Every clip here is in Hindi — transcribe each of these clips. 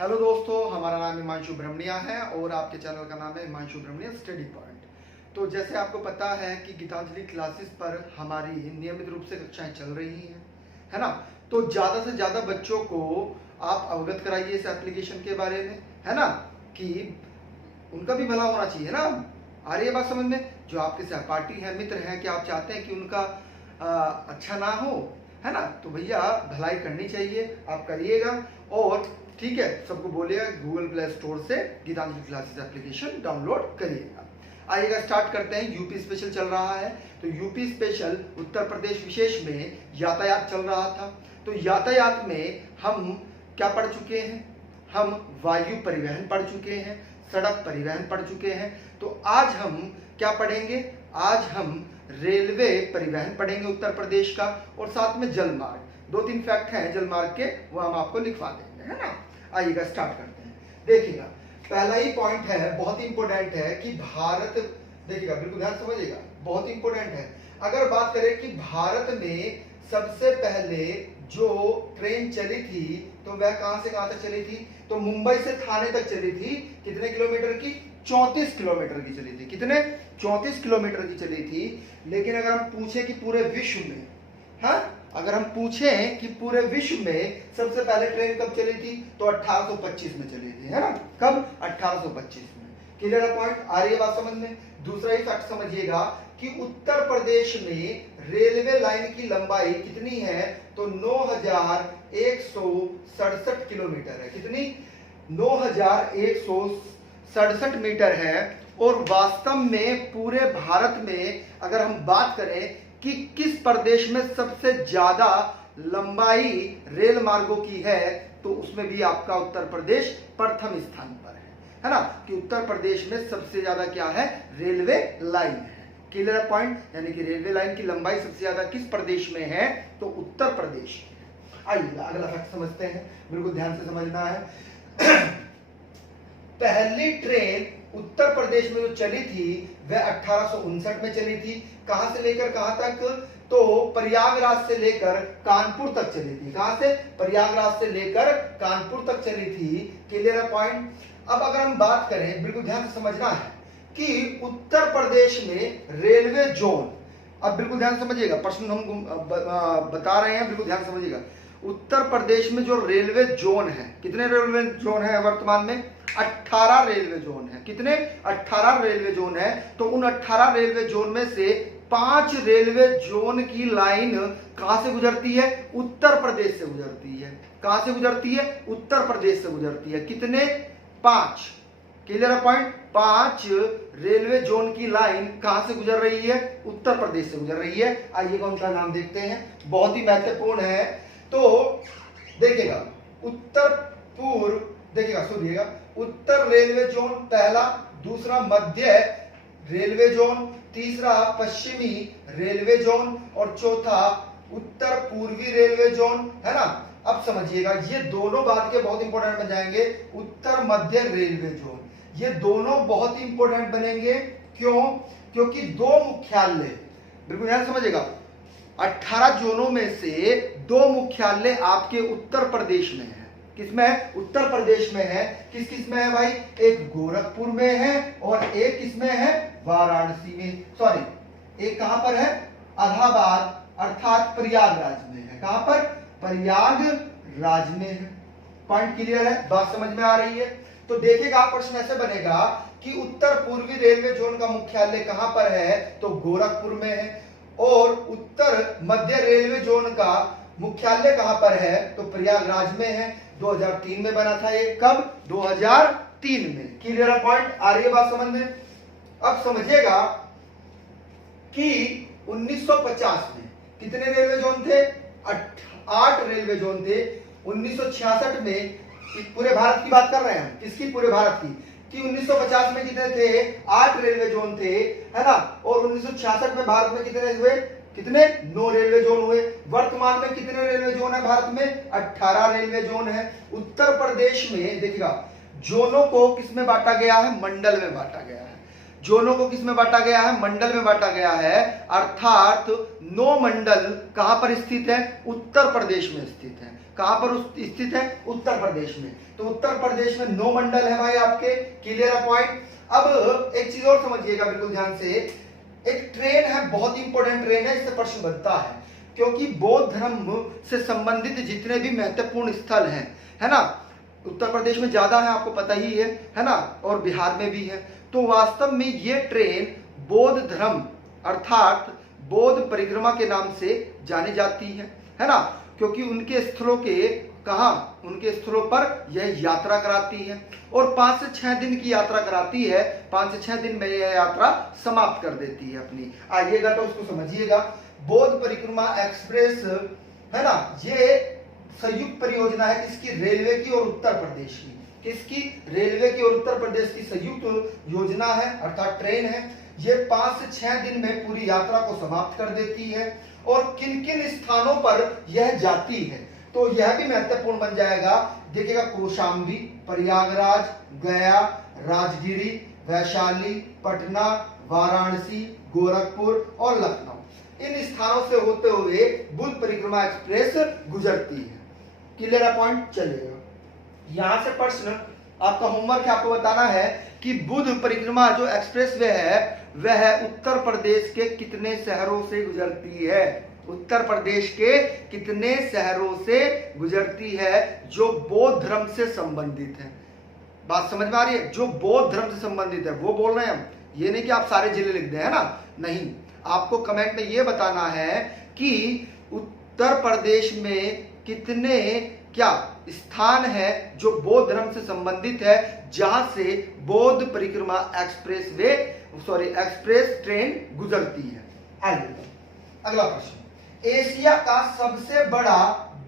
हेलो दोस्तों, हमारा नाम हिमांशु ब्रह्मणिया है और आपके चैनल का नाम है हिमांशु ब्रह्मणिया स्टडी पॉइंट। तो जैसे आपको पता है कि गीतांजलि क्लासेस पर हमारी नियमित रूप से कक्षाएं चल रही हैं, है ना। तो ज़्यादा से ज़्यादा बच्चों को आप अवगत कराइए इस एप्लीकेशन के बारे में, है ना, कि उनका भी भला होना चाहिए ना। आ रही है बात समझ में? जो आपके सहपाठी हैं, मित्र हैं, कि आप चाहते हैं कि उनका अच्छा ना हो, है ना, तो भैया भलाई करनी चाहिए, आप करिएगा। और ठीक है, सबको बोलिएगा गूगल प्ले स्टोर से गीतांजलि क्लासेस एप्लीकेशन डाउनलोड करिएगा। आइएगा स्टार्ट करते हैं। यूपी स्पेशल चल रहा है, तो यूपी स्पेशल उत्तर प्रदेश विशेष में यातायात चल रहा था। तो यातायात में हम क्या पढ़ चुके हैं? हम वायु परिवहन पढ़ चुके हैं, सड़क परिवहन पढ़ चुके हैं। तो आज हम क्या पढ़ेंगे? आज हम रेलवे परिवहन पढ़ेंगे उत्तर प्रदेश का, और साथ में जल मार्ग। 2-3 फैक्ट हैं जल मार्ग के, वो हम आपको लिखवा देंगे, है ना। आइएगा स्टार्ट करते हैं। देखिएगा, पहला ही पॉइंट है, बहुत इंपॉर्टेंट है कि भारत, देखिएगा बिल्कुल ध्यान समझिएगा, बहुत इंपॉर्टेंट है। अगर बात करें कि भारत में सबसे पहले जो ट्रेन चली थी, तो वह कहां से कहां तक चली थी? तो मुंबई से थाने तक चली थी। कितने किलोमीटर की? 34 किलोमीटर की चली थी। कितने? 34 किलोमीटर की चली थी। लेकिन अगर हम पूछें कि पूरे विश्व में, हाँ, अगर हम पूछें कि पूरे विश्व में सबसे पहले ट्रेन कब चली थी, तो 1825 में चली थी, है ना। कब? 1825 में। क्लियर है पॉइंट? आ रही है बात समझ में? दूसरा ही फैक्ट समझिएगा कि उत्तर प्रदेश में रेलवे लाइन की लंबाई कितनी है? तो 9167 किलोमीटर है। कितनी? 9167 मीटर है। और वास्तव में पूरे भारत में अगर हम बात करें कि किस प्रदेश में सबसे ज्यादा लंबाई रेल मार्गों की है, तो उसमें भी आपका उत्तर प्रदेश प्रथम स्थान पर है ना। कि उत्तर प्रदेश में सबसे ज्यादा क्या है? रेलवे लाइन है। क्लियर है पॉइंट? यानी कि रेलवे लाइन की लंबाई सबसे ज्यादा किस प्रदेश में है? तो उत्तर प्रदेश में। आइए अगला फैक्ट समझते हैं, बिल्कुल ध्यान से समझना है। पहली ट्रेन उत्तर प्रदेश में जो चली थी वह 1859 में चली थी। कहां से लेकर कहां तक? तो प्रयागराज से लेकर कानपुर तक चली थी। कहां से? प्रयागराज से लेकर कानपुर तक चली थी। क्लियर है पॉइंट? अब अगर हम बात करें, बिल्कुल ध्यान से समझना है कि उत्तर प्रदेश में रेलवे जोन, अब बिल्कुल ध्यान समझिएगा, प्रश्न हम बता रहे हैं, बिल्कुल ध्यान समझिएगा। उत्तर प्रदेश में जो रेलवे जोन है, कितने रेलवे जोन है वर्तमान में? 18 रेलवे जोन है। कितने? 18 रेलवे जोन है। तो उन 18 रेलवे जोन में से 5 रेलवे जोन की लाइन कहां से गुजरती है? उत्तर प्रदेश से गुजरती है। कहां से गुजरती है? उत्तर प्रदेश से गुजरती है। कितने? 5। क्लियर है पॉइंट? 5 रेलवे जोन की लाइन कहां से गुजर रही है? उत्तर प्रदेश से गुजर रही है। आइएगा उनका नाम देखते हैं, बहुत ही महत्वपूर्ण है। तो देखिएगा, उत्तर पूर्व, देखिएगा सुनिएगा, उत्तर रेलवे जोन पहला, दूसरा मध्य रेलवे जोन, तीसरा पश्चिमी रेलवे जोन, और चौथा उत्तर पूर्वी रेलवे जोन, है ना। अब समझिएगा, ये दोनों बात के बहुत इंपॉर्टेंट बन जाएंगे। उत्तर मध्य रेलवे जोन, ये दोनों बहुत इंपॉर्टेंट बनेंगे। क्यों? क्योंकि 2 मुख्यालय, बिल्कुल ध्यान समझिएगा, 18 जोनों में से 2 मुख्यालय आपके उत्तर प्रदेश में है। किसमें है? उत्तर प्रदेश में है। किस किस में है भाई? एक गोरखपुर में है और एक किसमें है? वाराणसी में, सॉरी, एक कहां पर है? इलाहाबाद अर्थात प्रयागराज में है। कहां पर? प्रयागराज में है। पॉइंट क्लियर है? बात समझ में आ रही है? तो देखिएगा, प्रश्न ऐसे बनेगा कि उत्तर पूर्वी रेलवे जोन का मुख्यालय कहां पर है? तो गोरखपुर में है। और उत्तर मध्य रेलवे जोन का मुख्यालय कहां पर है? तो प्रयागराज में है। 2003 में बना था ये। कब? 2003 में। Clear point? आ रही है बात समझ में? अब समझिएगा कि 1950 में कितने रेलवे जोन थे? 8 रेलवे जोन थे। 1966 में, पूरे भारत की बात कर रहे हैं, किसकी? पूरे भारत की। कि 1950 में कितने थे? 8 रेलवे जोन थे, है ना। और 1966 में भारत में कितने हुए? कितने? 9 रेलवे जोन हुए। वर्तमान में कितने रेलवे जोन है भारत में? 18 रेलवे जोन है। उत्तर प्रदेश में देखिएगा, जोनों को किसमें बांटा गया है? मंडल में बांटा गया है। जोनों को किसमें बांटा गया है? मंडल में बांटा गया है। अर्थात 9 मंडल कहां पर स्थित है? उत्तर प्रदेश में स्थित है। कहां पर स्थित है? उत्तर प्रदेश में। तो उत्तर प्रदेश में 9 मंडल है भाई आपके। क्लियर है पॉइंट। अब एक चीज और समझिएगा बिल्कुल ध्यान से, एक ट्रेन है, बहुत इंपॉर्टेंट ट्रेन है, इससे प्रश्न बनता है, क्योंकि बौद्ध धर्म से संबंधित जितने भी महत्वपूर्ण स्थल हैं, है ना, उत्तर प्रदेश में ज्यादा है, आपको पता ही है ना, और बिहार में भी है। तो वास्तव में ये ट्रेन बौद्ध धर्म अर्थात बौद्ध परिक्रमा के नाम से जानी जाती है ना, क्योंकि उनके स्थलों के कहाँ, उनके स्थलों पर यह यात्रा कराती है और 5 से 6 दिन की यात्रा कराती है। 5 से 6 दिन में यह यात्रा समाप्त कर देती है अपनी। आइएगा तो उसको समझिएगा। बौद्ध परिक्रमा एक्सप्रेस है ना, ये संयुक्त परियोजना है किसकी? रेलवे की और उत्तर प्रदेश की। किसकी? रेलवे की और उत्तर प्रदेश की संयुक्त योजना है, अर्थात ट्रेन है। ये 5 से 6 दिन में पूरी यात्रा को समाप्त कर देती है। और किन किन स्थानों पर यह जाती है, तो यह भी महत्वपूर्ण बन जाएगा। देखिएगा, कौशाम्बी, प्रयागराज, गया, राजगिरी, वैशाली, पटना, वाराणसी, गोरखपुर और लखनऊ। इन स्थानों से होते हुए बुद्ध परिक्रमा एक्सप्रेस गुजरती है। क्लियर है पॉइंट? चलेगा। यहां से प्रश्न आपका होमवर्क है, आपको बताना है कि बुद्ध परिक्रमा जो एक्सप्रेस वे है वह उत्तर प्रदेश के कितने शहरों से गुजरती है? उत्तर प्रदेश के कितने शहरों से गुजरती है जो बौद्ध धर्म से संबंधित है? बात समझ में आ रही है? जो बौद्ध धर्म से संबंधित है वो बोल रहे हैं हम। ये नहीं कि आप सारे जिले लिख दें, है ना, नहीं। आपको कमेंट में ये बताना है कि उत्तर प्रदेश में कितने क्या स्थान है जो बौद्ध धर्म से संबंधित है, जहां से बौद्ध परिक्रमा एक्सप्रेस ट्रेन गुजरती है। आइए अगला प्रश्न, एशिया का सबसे बड़ा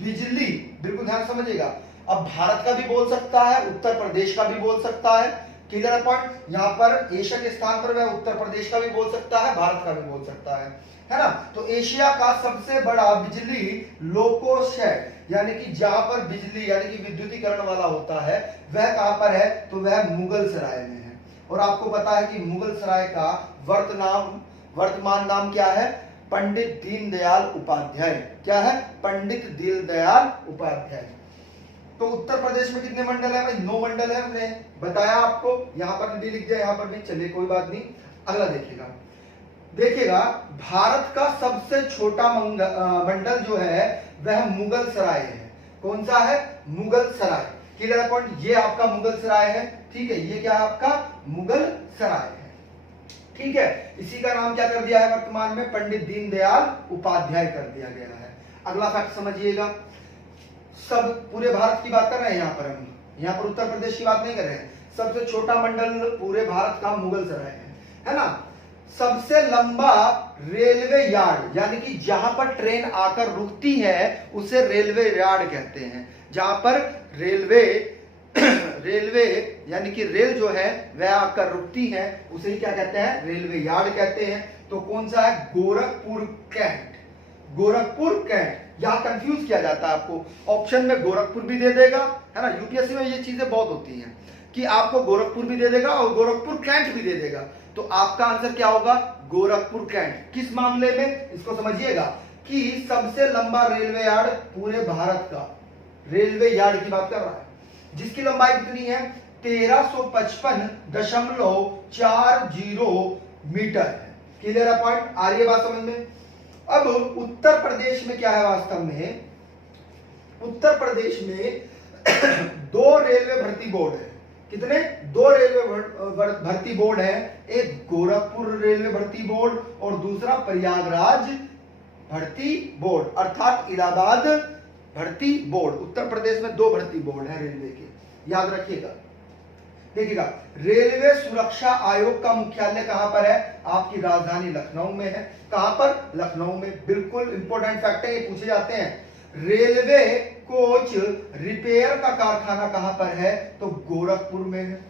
बिजली, बिल्कुल ध्यान समझिएगा, अब भारत का भी बोल सकता है, उत्तर प्रदेश का भी बोल सकता है। Clear point? यहाँ पर एशिया के स्थान पर वह उत्तर प्रदेश का भी बोल सकता है, भारत का भी बोल सकता है ना। तो एशिया का सबसे बड़ा बिजली लोकोश है, यानी कि जहां पर बिजली यानी कि विद्युतीकरण वाला होता है वह कहां पर है? तो वह मुगल सराय में है। और आपको पता है कि मुगल सराय का वर्तमान नाम क्या है? पंडित दीनदयाल उपाध्याय। क्या है? पंडित दीनदयाल उपाध्याय। तो उत्तर प्रदेश में कितने मंडल है भाई? 9 मंडल है, हमने बताया आपको। यहां पर भी लिख दिया, यहां पर भी, चलिए कोई बात नहीं। अगला देखिएगा, भारत का सबसे छोटा मंडल जो है वह मुगल सराय है। कौन सा है? मुगल सराय। Clear point? ये आपका मुगल सराय है, ठीक है। ये क्या है? आपका मुगल सराय है, ठीक है। इसी का नाम क्या कर दिया है वर्तमान में? पंडित दीनदयाल उपाध्याय कर दिया गया है। अगला फैक्ट समझिएगा, सब पूरे भारत की बात कर रहे हैं यहाँ पर हम, यहाँ पर उत्तर प्रदेश की बात नहीं कर रहे हैं। सबसे छोटा मंडल पूरे भारत का मुगल सराय है ना। सबसे लंबा रेलवे यार्ड, यानी कि जहां पर ट्रेन आकर रुकती है उसे रेलवे यार्ड कहते हैं। जहां पर रेलवे यानी कि रेल जो है वह आकर रुकती है उसे ही क्या कहते हैं? रेलवे यार्ड कहते हैं। तो कौन सा है? गोरखपुर कैंट। गोरखपुर कैंट, यहां कंफ्यूज किया जाता है आपको, ऑप्शन में गोरखपुर भी दे देगा, है ना। यूपीएससी में ये चीजें बहुत होती हैं कि आपको गोरखपुर भी दे देगा और गोरखपुर कैंट भी दे देगा। तो आपका आंसर क्या होगा? गोरखपुर कैंट। किस मामले में? इसको समझिएगा कि सबसे लंबा रेलवे यार्ड पूरे भारत का रेलवे यार्ड की बात कर रहा है, जिसकी लंबाई कितनी है? 1355.40 मीटर है। क्लियर है पॉइंट? आ रही है बात समझ में? अब उत्तर प्रदेश में क्या है वास्तव में? उत्तर प्रदेश में 2 रेलवे भर्ती बोर्ड है। कितने? 2 रेलवे भर्ती बोर्ड है। एक गोरखपुर रेलवे भर्ती बोर्ड और दूसरा प्रयागराज भर्ती बोर्ड, अर्थात इलाहाबाद भर्ती बोर्ड। उत्तर प्रदेश में 2 भर्ती बोर्ड है रेलवे के, याद रखिएगा। देखिएगा, रेलवे सुरक्षा आयोग का मुख्यालय कहां पर है? आपकी राजधानी लखनऊ में है। कहां पर? लखनऊ में। बिल्कुल इंपॉर्टेंट फैक्ट है, ये पूछे जाते हैं। रेलवे कोच रिपेयर का कारखाना कहां पर है? तो गोरखपुर में है।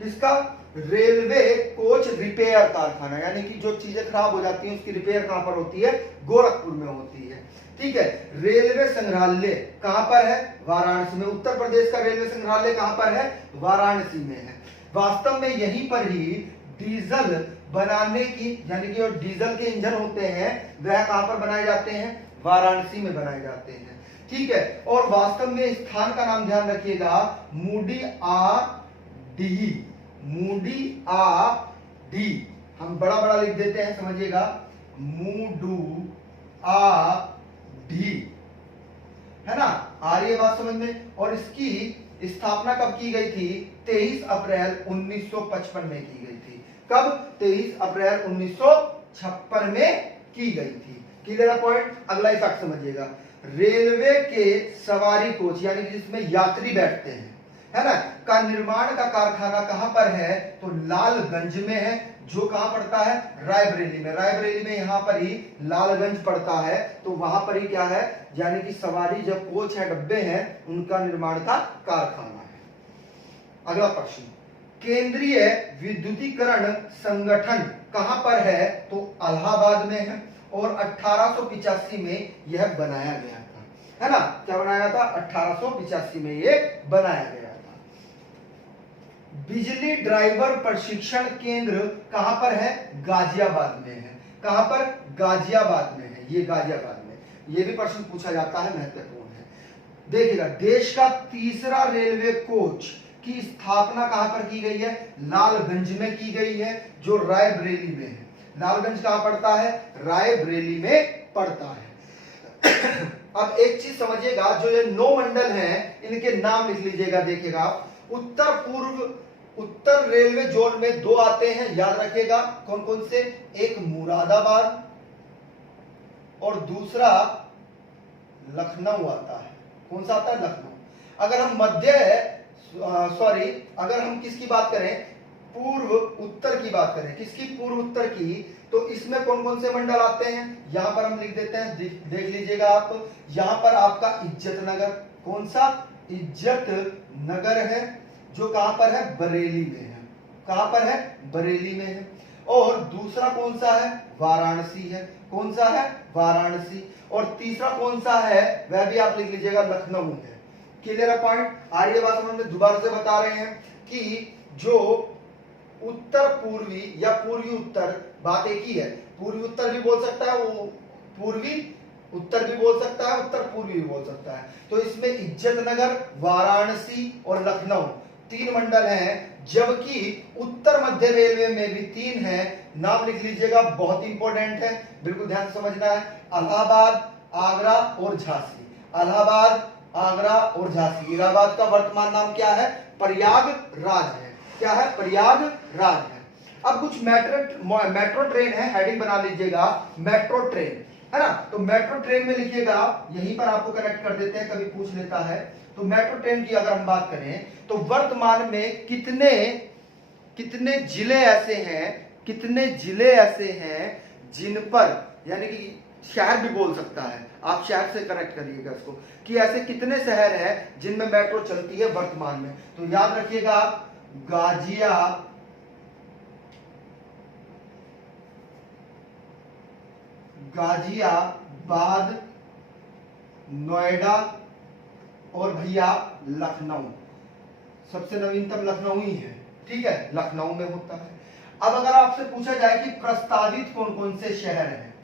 किसका? रेलवे कोच रिपेयर कारखाना, यानी कि जो चीजें खराब हो जाती हैं उसकी रिपेयर कहां पर होती है? गोरखपुर में होती है, ठीक है। रेलवे संग्रहालय कहां पर है? वाराणसी में। उत्तर प्रदेश का रेलवे संग्रहालय कहां पर है? वाराणसी में है। वास्तव में यहीं पर ही डीजल बनाने की, यानी कि जो डीजल के इंजन होते हैं वह कहां पर बनाए जाते हैं? वाराणसी में बनाए जाते हैं। ठीक है। और वास्तव में स्थान का नाम ध्यान रखिएगा, मूडी आ डी, मूडी आ डी, हम बड़ा बड़ा लिख देते हैं, समझिएगा, मूडू आ डी, है ना, आ रही है बात समझ में। और इसकी स्थापना कब की गई थी? 23 अप्रैल 1955 में की गई थी। कब? 23 अप्रैल 1956 में की गई थी। Clear point. अगला फैक्ट समझिएगा, रेलवे के सवारी कोच यानी जिसमें यात्री बैठते हैं, है ना, का निर्माण का कारखाना कहां पर है? तो लालगंज में है, जो कहां पड़ता है? रायबरेली में। रायबरेली में यहां पर ही लालगंज पड़ता है, तो वहां पर ही क्या है, यानी कि सवारी जब कोच है, डब्बे हैं, उनका निर्माण का कारखाना है। अगला प्रश्न, केंद्रीय विद्युतीकरण संगठन कहां पर है? तो इलाहाबाद में है, और 1885 में यह बनाया गया था, है ना, क्या बनाया था? 1885 में यह बनाया गया था। बिजली ड्राइवर प्रशिक्षण केंद्र कहां पर है? गाजियाबाद में है। कहां पर? गाजियाबाद में है, ये गाजियाबाद में। ये भी प्रश्न पूछा जाता है, महत्वपूर्ण है। देखिएगा, देश का तीसरा रेलवे कोच की स्थापना कहां पर की गई है? लालगंज में की गई है, जो रायबरेली में है। लालगंज कहां पड़ता है? रायबरेली में पड़ता है। अब एक चीज समझिएगा, जो ये 9 मंडल हैं, इनके नाम लिख लीजिएगा। देखिएगा, उत्तर रेलवे जोन में 2 आते हैं, याद रखिएगा, कौन कौन से? एक मुरादाबाद और दूसरा लखनऊ आता है। कौन सा आता है? लखनऊ। अगर हम अगर हम किसकी बात करें? पूर्व उत्तर की बात करें, किसकी? पूर्व उत्तर की, तो इसमें कौन कौन से मंडल आते हैं? यहां पर हम लिख देते हैं, देख लीजिएगा आप। यहां पर आपका इज्जत नगर, कौन सा? इज्जत नगर है, जो कहां पर है? बरेली में है। कहां पर है? बरेली में है। और दूसरा कौन सा है? वाराणसी है। कौन सा है? वाराणसी। और तीसरा कौन सा है? वह भी आप लिख लीजिएगा, लखनऊ है। Clear point. आर्य भाषा में दोबारा से बता रहे हैं कि जो उत्तर पूर्वी या पूर्वी उत्तर, बात एक ही है। पूर्वी उत्तर भी बोल सकता है, वो पूर्वी उत्तर भी बोल सकता है, उत्तर पूर्वी भी बोल सकता है। तो इसमें इज्जत नगर, वाराणसी और लखनऊ 3 मंडल हैं, जबकि उत्तर मध्य रेलवे में भी 3 हैं। नाम लिख लीजिएगा, बहुत इंपॉर्टेंट है, बिल्कुल ध्यान से समझना है। इलाहाबाद, आगरा और झांसी। इलाहाबाद, आगरा और झांसी। इलाहाबाद का वर्तमान नाम क्या है? प्रयागराज है। क्या है? प्रयागराज है। अब कुछ मेट्रो ट्रेन है, हेडिंग बना लीजिएगा, मेट्रो ट्रेन, है ना। तो मेट्रो ट्रेन में लिखिएगा, यहीं पर आपको कनेक्ट कर देते हैं, कभी पूछ लेता है। तो मेट्रो ट्रेन की अगर हम बात करें, तो वर्तमान में कितने जिले ऐसे हैं जिन पर, यानी कि शहर भी बोल सकता है, आप शहर से कनेक्ट करिएगा इसको, कि ऐसे कितने शहर हैं जिनमें मेट्रो चलती है वर्तमान में। तो याद रखिएगा, गाजियाबाद, नोएडा और भैया लखनऊ। सबसे नवीनतम लखनऊ ही है, ठीक है, लखनऊ में होता है। अब अगर आपसे पूछा जाए कि प्रस्तावित कौन कौन से शहर हैं,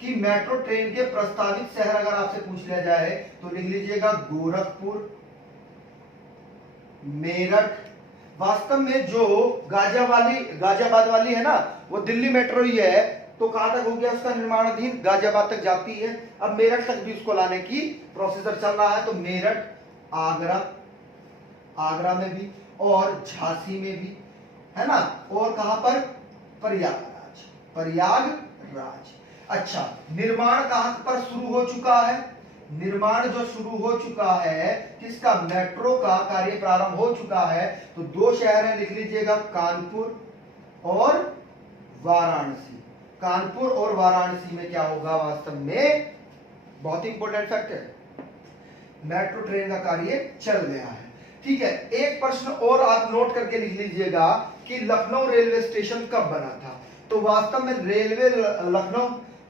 कि मेट्रो ट्रेन के प्रस्तावित शहर अगर आपसे पूछ लिया जाए, तो लिख लीजिएगा गोरखपुर, मेरठ। वास्तव में जो गाजियाबाद वाली है ना, वो दिल्ली मेट्रो ही है, तो कहां तक हो गया उसका निर्माणाधीन? गाजियाबाद तक जाती है। अब मेरठ तक भी उसको लाने की प्रोसेसर चल रहा है, तो मेरठ, आगरा में भी, और झांसी में भी, है ना। और कहां पर? प्रयागराज। अच्छा, निर्माण कहां पर शुरू हो चुका है? निर्माण जो शुरू हो चुका है किसका? मेट्रो का कार्य प्रारंभ हो चुका है। तो 2 शहर हैं, लिख लीजिएगा, कानपुर और वाराणसी। कानपुर और वाराणसी में क्या होगा? वास्तव में बहुत इंपॉर्टेंट फैक्ट है, मेट्रो ट्रेन का कार्य चल गया है। ठीक है, एक प्रश्न और आप नोट करके लिख लीजिएगा कि लखनऊ रेलवे स्टेशन कब बना था। तो वास्तव में रेलवे लखनऊ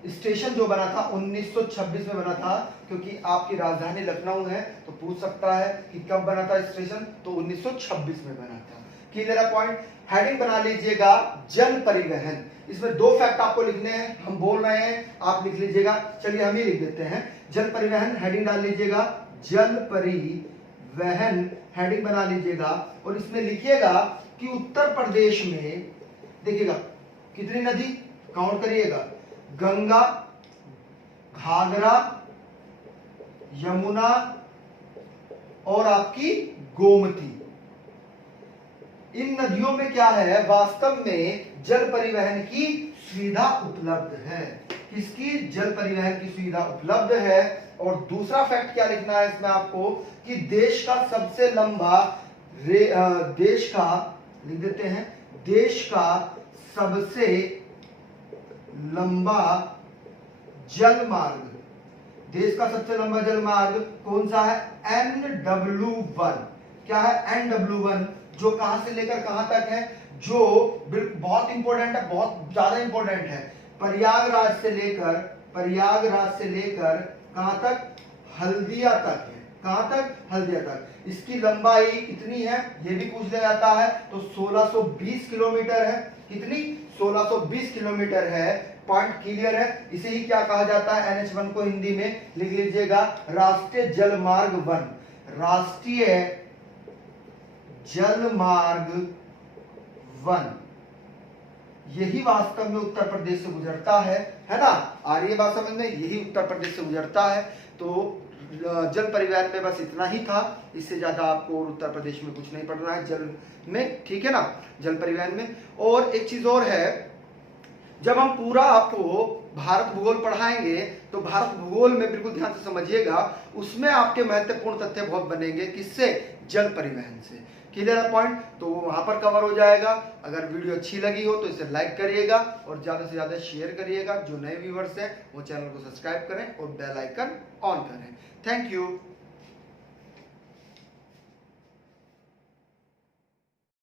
स्टेशन जो बना था 1926 में बना था, क्योंकि आपकी राजधानी लखनऊ है, तो पूछ सकता है कि कब बना था स्टेशन, तो 1926 में बना था। क्लियर है पॉइंट। हेडिंग बना लीजिएगा जल परिवहन। इसमें दो फैक्ट आपको लिखने हैं, हम बोल रहे हैं, आप लिख लीजिएगा। चलिए हम ही लिख देते हैं जल परिवहन, हेडिंग डाल लीजिएगा जल परिवहन, हेडिंग बना लीजिएगा। और इसमें लिखिएगा कि उत्तर प्रदेश में देखिएगा कितनी नदी काउंट करिएगा, गंगा, घाघरा, यमुना और आपकी गोमती। इन नदियों में क्या है, वास्तव में जल परिवहन की सुविधा उपलब्ध है। किसकी? जल परिवहन की सुविधा उपलब्ध है। और दूसरा फैक्ट क्या लिखना है इसमें आपको कि देश का सबसे लंबा देश का लिख देते हैं, देश का सबसे लंबा जल मार्ग, देश का सबसे लंबा जल मार्ग कौन सा है? NW1। क्या है? NW1, जो कहां से लेकर कहां तक है? जो बहुत इंपॉर्टेंट है, बहुत ज्यादा इंपॉर्टेंट है। प्रयागराज से लेकर कहां तक? हल्दिया तक है। कहां तक? हल्दिया तक। इसकी लंबाई कितनी है ये भी पूछ लिया जाता है, तो 1620 किलोमीटर है। कितनी? 1620 किलोमीटर है। पॉइंट क्लियर है। इसे ही क्या कहा जाता है? NH1 को हिंदी में लिख लीजिएगा राष्ट्रीय जलमार्ग 1, राष्ट्रीय जलमार्ग 1। यही वास्तव में उत्तर प्रदेश से गुजरता है ना? आ रही है बात समझ में? यही उत्तर प्रदेश से गुजरता है। तो जल परिवहन में बस इतना ही था, इससे ज्यादा आपको उत्तर प्रदेश में कुछ नहीं पढ़ना है जल में, ठीक है ना, जल परिवहन में। और एक चीज और है, जब हम पूरा आपको भारत भूगोल पढ़ाएंगे तो भारत भूगोल में बिल्कुल ध्यान से समझिएगा, उसमें आपके महत्वपूर्ण तथ्य बहुत बनेंगे। किससे? जल परिवहन से। क्लियर है पॉइंट? तो वहां पर कवर हो जाएगा। अगर वीडियो अच्छी लगी हो तो इसे लाइक करिएगा और ज्यादा से ज्यादा शेयर करिएगा। जो नए व्यूवर्स हैं वो चैनल को सब्सक्राइब करें और बेल आइकन ऑन करें। Thank you.